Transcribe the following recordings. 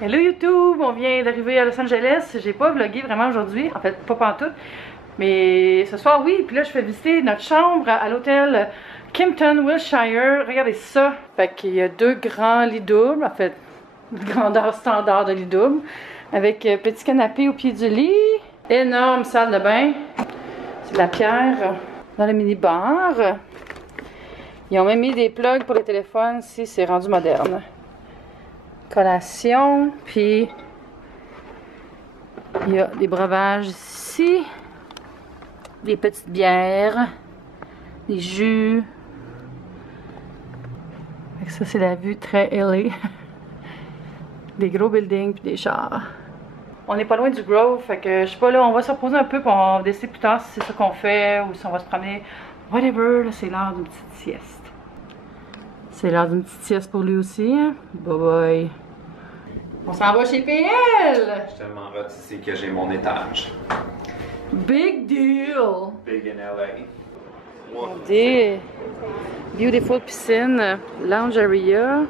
Hello YouTube, on vient d'arriver à Los Angeles. J'ai pas vlogué vraiment aujourd'hui, en fait pas pantoute. Mais ce soir oui, puis là je fais visiter notre chambre à l'hôtel Kimpton, Wilshire. Regardez ça. Fait qu'il y a deux grands lits doubles, en fait, grandeur standard de lit double. Avec petit canapé au pied du lit. Énorme salle de bain. C'est de la pierre dans le mini-bar. Ils ont même mis des plugs pour les téléphones si c'est rendu moderne. Collation, puis il y a des breuvages ici, des petites bières, des jus. Ça c'est la vue très LA. Des gros buildings puis des chars. On n'est pas loin du Grove, fait que je sais pas là, on va se reposer un peu puis on va décider plus tard si c'est ça qu'on fait ou si on va se promener. Whatever, là c'est l'heure d'une petite sieste. C'est l'heure d'une petite sieste pour lui aussi. Bye bye. On s'en va chez PL! Je suis tellement hot ici que j'ai mon étage. Big deal! Big in LA. Des beautiful piscine, lounge area.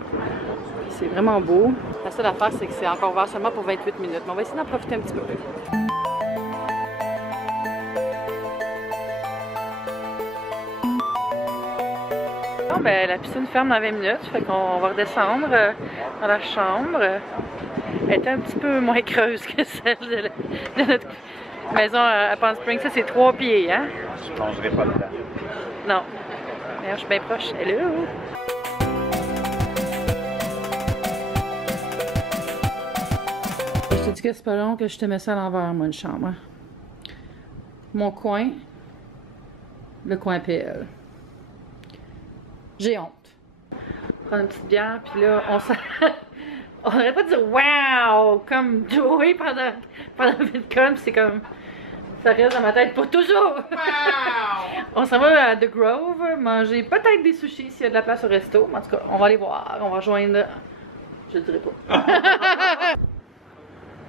C'est vraiment beau. La seule affaire, c'est que c'est encore ouvert seulement pour 28 minutes. Mais on va essayer d'en profiter un petit peu. Bon, ben, la piscine ferme dans 20 minutes, fait qu'on va redescendre dans la chambre. Elle est un petit peu moins creuse que celle de notre maison à Palm Springs. Ça, c'est 3 pieds, hein? Je plongerai pas dedans. Non. D'ailleurs, je suis bien proche. Hello! Je te dis que c'est pas long que je te mets ça à l'envers, moi, une chambre. Mon coin, le coin PL. J'ai honte. Prendre une petite bière, puis là, on n'aurait pas dire wow comme Joey pendant le VidCon, puis c'est comme ça reste dans ma tête pour toujours. Wow. On s'en va à The Grove manger peut-être des sushis s'il y a de la place au resto. En tout cas, on va aller voir, on va rejoindre. Je le dirai pas.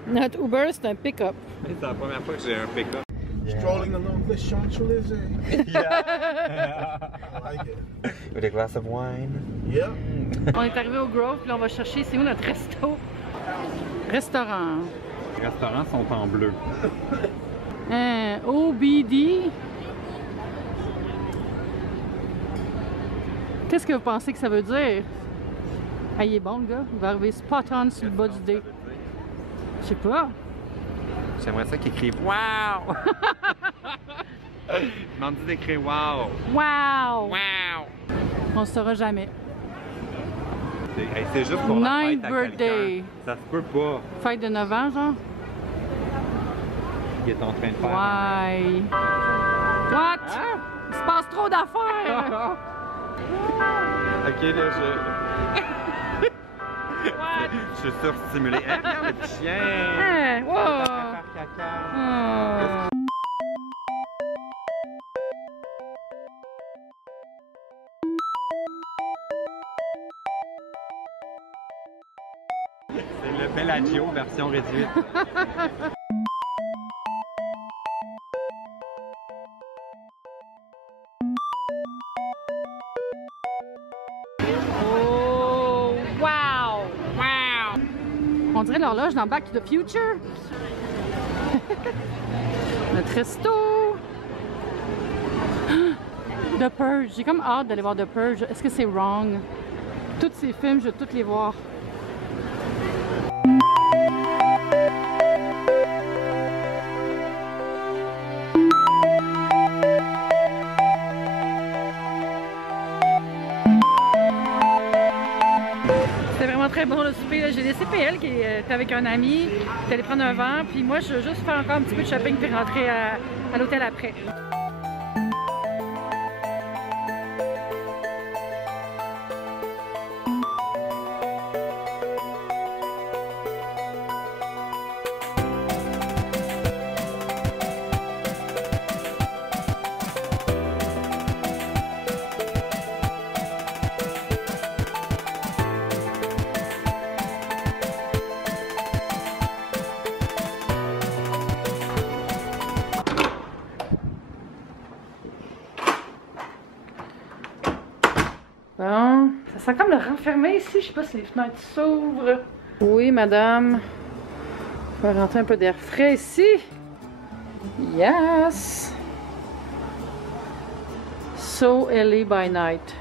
Notre Uber, c'est un pick-up. C'est la première fois que j'ai un pick-up. Strolling along the Champs-Élysées. Yeah. I like it. With a glass of wine. Yeah. On est arrivé au Grove, puis là, on va chercher, c'est où notre resto? Restaurant. Les restaurants sont en bleu. OBD. Qu'est-ce que vous pensez que ça veut dire? Ah, il est bon, le gars. Il va arriver spot on sur le bas du dé. Je sais pas. J'aimerais ça qu'ils écrivent wow! Ils m'ont dit d'écrire wow! Wow! Wow! On ne saura jamais. C'est juste pour la Ninth fête à birthday. quelqu'un. Ça se peut pas. Fête de 9 ans, genre? Il est en train de faire. Why? What? Ah! Il se passe trop d'affaires! Ok, là, What? je suis surstimulé. Hey, regarde le petit chien! Hein? Wow! Faire caca. Oh. C'est le Bellagio version réduite. Oh! Wow! Wow! On dirait l'horloge dans Back to the Future. Notre resto. The Purge. J'ai comme hâte d'aller voir The Purge. Est-ce que c'est wrong? Tous ces films, je veux tous les voir. C'était vraiment très bon le souper. J'ai laissé PL qui était avec un ami, qui allait prendre un verre, puis moi je vais juste faire encore un petit peu de shopping puis rentrer à l'hôtel après. Bon, ça sent comme le renfermé ici. Je sais pas si les fenêtres s'ouvrent. Oui, madame. On va rentrer un peu d'air frais ici. Yes! So LA by night.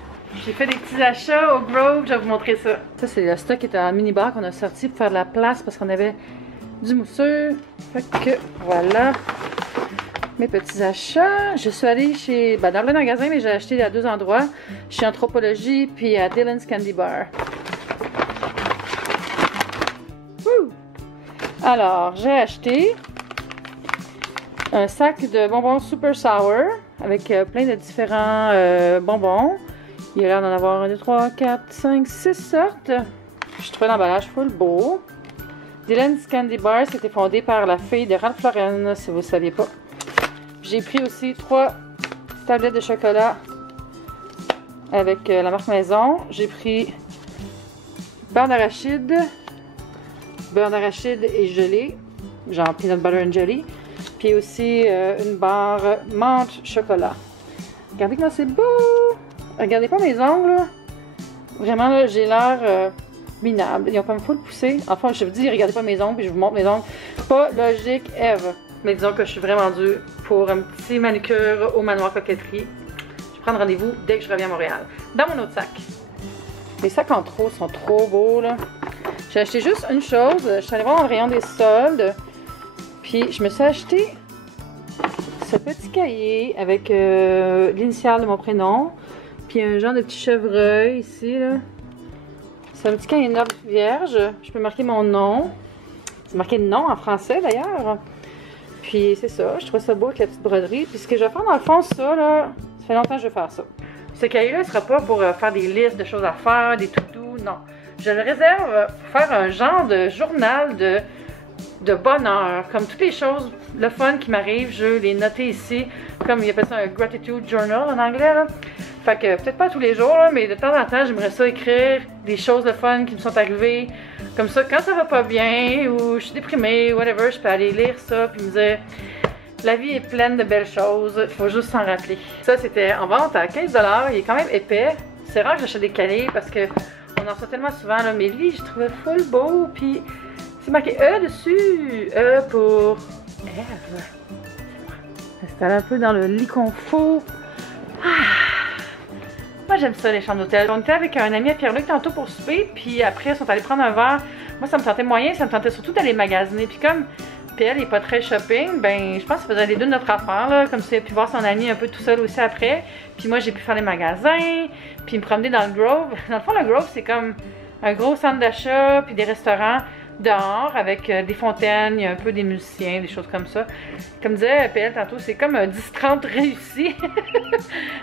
J'ai fait des petits achats au Grove, je vais vous montrer ça. Ça, c'est le stock qui était en mini-bar qu'on a sorti pour faire de la place parce qu'on avait du mousseux. Fait que voilà mes petits achats. Je suis allée dans le magasin, mais j'ai acheté à 2 endroits. Chez Anthropologie puis à Dylan's Candy Bar. Woo! Alors, j'ai acheté un sac de bonbons Super Sour avec plein de différents bonbons. Il y a l'air d'en avoir 1, 2, 3, 4, 5, 6 sortes. Je trouvais l'emballage full beau. Dylan's Candy Bar, c'était fondé par la fille de Ralph Lauren, si vous ne saviez pas. J'ai pris aussi 3 tablettes de chocolat avec la marque Maison. J'ai pris beurre d'arachide et gelée, genre peanut butter and jelly. Puis aussi une barre menthe chocolat. Regardez comment c'est beau! Regardez pas mes ongles, là. Vraiment, là, j'ai l'air minable. Ils ont comme full poussé. Enfin, je vous dis, regardez pas mes ongles, puis je vous montre mes ongles. Pas logique, Eve. Mais disons que je suis vraiment due pour un petit manucure au Manoir Coquetterie. Je vais prendre rendez-vous dès que je reviens à Montréal. Dans mon autre sac. Les sacs en trop sont trop beaux, là. J'ai acheté juste une chose. Je suis allée voir dans le rayon des soldes. Puis, je me suis acheté ce petit cahier avec l'initiale de mon prénom. Puis un genre de petit chevreuil ici, là. C'est un petit cahier noir vierge. Je peux marquer mon nom. C'est marqué nom en français, d'ailleurs. Puis c'est ça, je trouve ça beau avec la petite broderie. Puis ce que je vais faire dans le fond, ça, là, ça fait longtemps que je vais faire ça. Ce cahier-là ne sera pas pour faire des listes de choses à faire, des to-do, non. Je le réserve pour faire un genre de journal de bonheur. Comme toutes les choses, le fun qui m'arrive, je vais les noter ici. Comme il appelle ça un gratitude journal en anglais, là. Fait que peut-être pas tous les jours, là, mais de temps en temps, j'aimerais ça écrire des choses de fun qui me sont arrivées. Comme ça, quand ça va pas bien ou je suis déprimée, whatever, je peux aller lire ça puis me dire la vie est pleine de belles choses, il faut juste s'en rappeler. Ça, c'était en vente à 15 $. Il est quand même épais. C'est rare que j'achète des cahiers parce que on en reçoit tellement souvent, là, mais lui, je trouvais full beau. Puis c'est marqué E dessus. E pour Eve. Installe un peu dans le lit qu'on faut. Moi, j'aime ça, les chambres d'hôtel. On était avec un ami à Pierre-Luc tantôt pour souper, puis après, ils sont allés prendre un verre. Moi, ça me tentait moyen, ça me tentait surtout d'aller magasiner. Puis comme PL n'est pas très shopping, ben je pense que ça faisait les deux de notre affaire, là. Comme ça, il a pu voir son ami un peu tout seul aussi après. Puis moi, j'ai pu faire les magasins, puis me promener dans le Grove. Dans le fond, le Grove, c'est comme un gros centre d'achat, puis des restaurants dehors avec des fontaines, il y a un peu des musiciens, des choses comme ça. Comme disait PL tantôt, c'est comme un 10-30 réussi.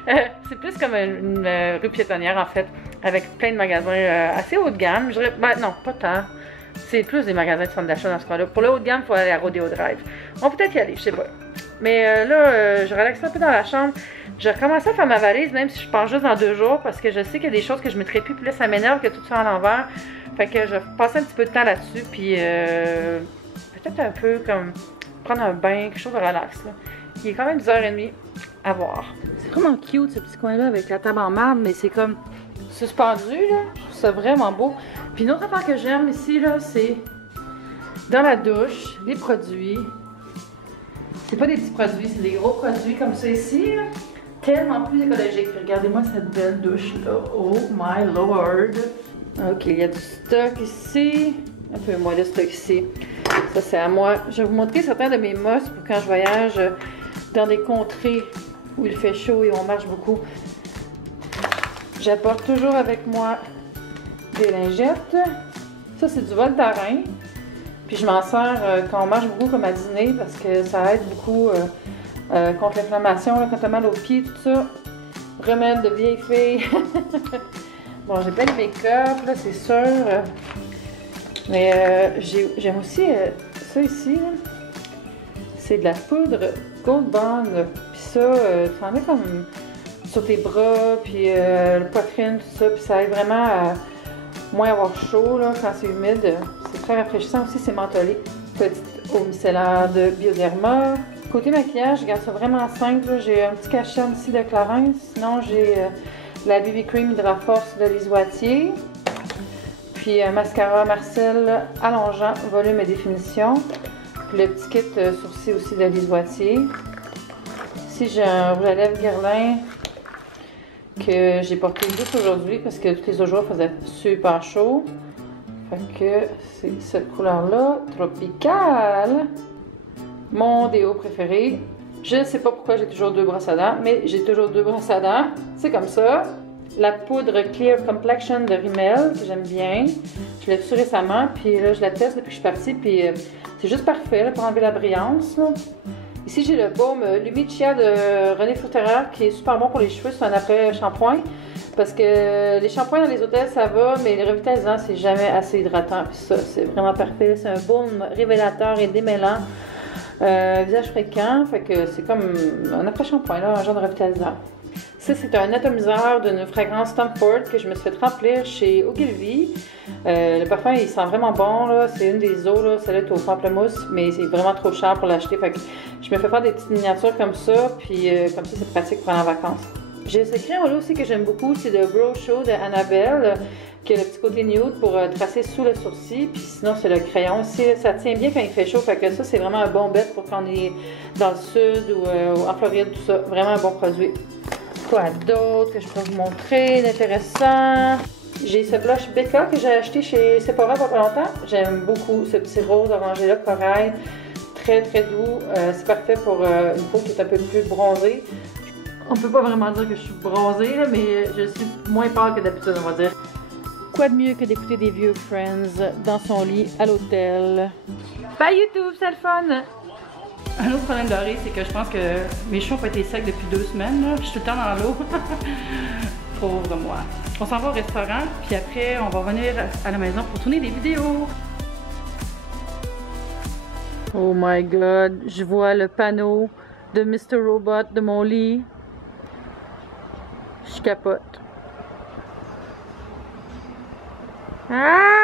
C'est plus comme une rue piétonnière en fait, avec plein de magasins assez haut de gamme. Je dirais, ben non, pas tant. C'est plus des magasins de centre d'achat dans ce cas-là. Pour le haut de gamme, il faut aller à Rodeo Drive. On peut peut-être y aller, je sais pas. Mais là, je relaxe un peu dans la chambre. Je recommence à faire ma valise, même si je pars juste dans 2 jours, parce que je sais qu'il y a des choses que je ne mettrai plus, puis là, ça m'énerve que tout soit à l'envers. Fait que je vais passer un petit peu de temps là-dessus, puis peut-être un peu comme prendre un bain, quelque chose de relax, là. Il est quand même 10h30 à voir. C'est vraiment cute, ce petit coin-là, avec la table en marbre, mais c'est comme suspendu, là. Je trouve ça vraiment beau. Puis une autre affaire que j'aime ici, là, c'est dans la douche, les produits. C'est pas des petits produits, c'est des gros produits comme ça ici, là. Tellement plus écologique. Regardez-moi cette belle douche-là. Oh my lord! Ok, il y a du stock ici. Un peu moins de stock ici. Ça, c'est à moi. Je vais vous montrer certains de mes must pour quand je voyage dans des contrées où il fait chaud et on marche beaucoup. J'apporte toujours avec moi des lingettes. Ça, c'est du Voltaren. Puis je m'en sers quand on marche beaucoup comme à dîner parce que ça aide beaucoup contre l'inflammation, quand t'as mal aux pieds, tout ça. Remède de vieille fille. Bon, j'ai plein de make-up, là, c'est sûr. Mais j'aime aussi ça ici. C'est de la poudre Gold Bond. Puis ça, tu en as comme sur tes bras, puis la poitrine, tout ça. Puis ça aide vraiment à moins avoir chaud là, quand c'est humide. C'est très rafraîchissant aussi, c'est mentholé. Petite eau micellaire de Bioderma. Côté maquillage, je garde ça vraiment simple. J'ai un petit cachet ici de Clarins. Sinon, j'ai la BB Cream Hydra Force de Lise Wattier. Puis un mascara Marcel allongeant, volume et définition. Puis le petit kit sourcil aussi de Lise Boitier. Ici, j'ai un rouge à lèvres Guerlain que j'ai porté juste aujourd'hui parce que tous les autres jours faisait super chaud. Fait que c'est cette couleur-là, Tropical. Mon déo préféré. Je ne sais pas pourquoi j'ai toujours 2 brosses à dents, mais j'ai toujours 2 brosses à dents. C'est comme ça. La poudre Clear Complexion de Rimmel, que j'aime bien. Je l'ai reçue récemment, puis là, je la teste depuis que je suis partie, puis c'est juste parfait là, pour enlever la brillance. Là. Ici, j'ai le baume Lumicia de René Fructera, qui est super bon pour les cheveux. C'est un après-shampoing. Parce que les shampoings dans les hôtels, ça va, mais les revitalisants, c'est jamais assez hydratant. Puis ça, c'est vraiment parfait. C'est un baume révélateur et démêlant. Visage fréquent, fait que c'est comme un après-shampoing, là, un genre de revitalisant. Ça, c'est un atomiseur d'une fragrance Tom Ford que je me suis fait remplir chez Ogilvy. Le parfum, il sent vraiment bon, là. C'est une des eaux, là. Celle-là est au pamplemousse, mais c'est vraiment trop cher pour l'acheter. Fait que je me fais faire des petites miniatures comme ça, puis comme ça, c'est pratique pour aller en vacances. J'ai ce crayon-là aussi que j'aime beaucoup, c'est le Brow Show de Annabelle, qui a le petit côté nude pour tracer sous le sourcil, puis sinon c'est le crayon. Ici, ça tient bien quand il fait chaud, fait que ça c'est vraiment un bon bet pour quand on est dans le sud ou en Floride, tout ça. Vraiment un bon produit. Quoi d'autre que je peux vous montrer d'intéressant? J'ai ce blush Becca que j'ai acheté chez Sephora pas longtemps. J'aime beaucoup ce petit rose orangé-là, corail. Très très doux. C'est parfait pour une peau qui est un peu plus bronzée. On peut pas vraiment dire que je suis bronzée, là, mais je suis moins pâle que d'habitude, on va dire. Quoi de mieux que d'écouter des vieux Friends dans son lit à l'hôtel? Bye YouTube, c'est le fun! Un autre problème d'oreille, c'est que je pense que mes cheveux ont été secs depuis 2 semaines. Là. Je suis tout le temps dans l'eau. Pauvre moi. On s'en va au restaurant, puis après, on va revenir à la maison pour tourner des vidéos. Oh my god, je vois le panneau de Mr. Robot de mon lit. Je capote. Ah!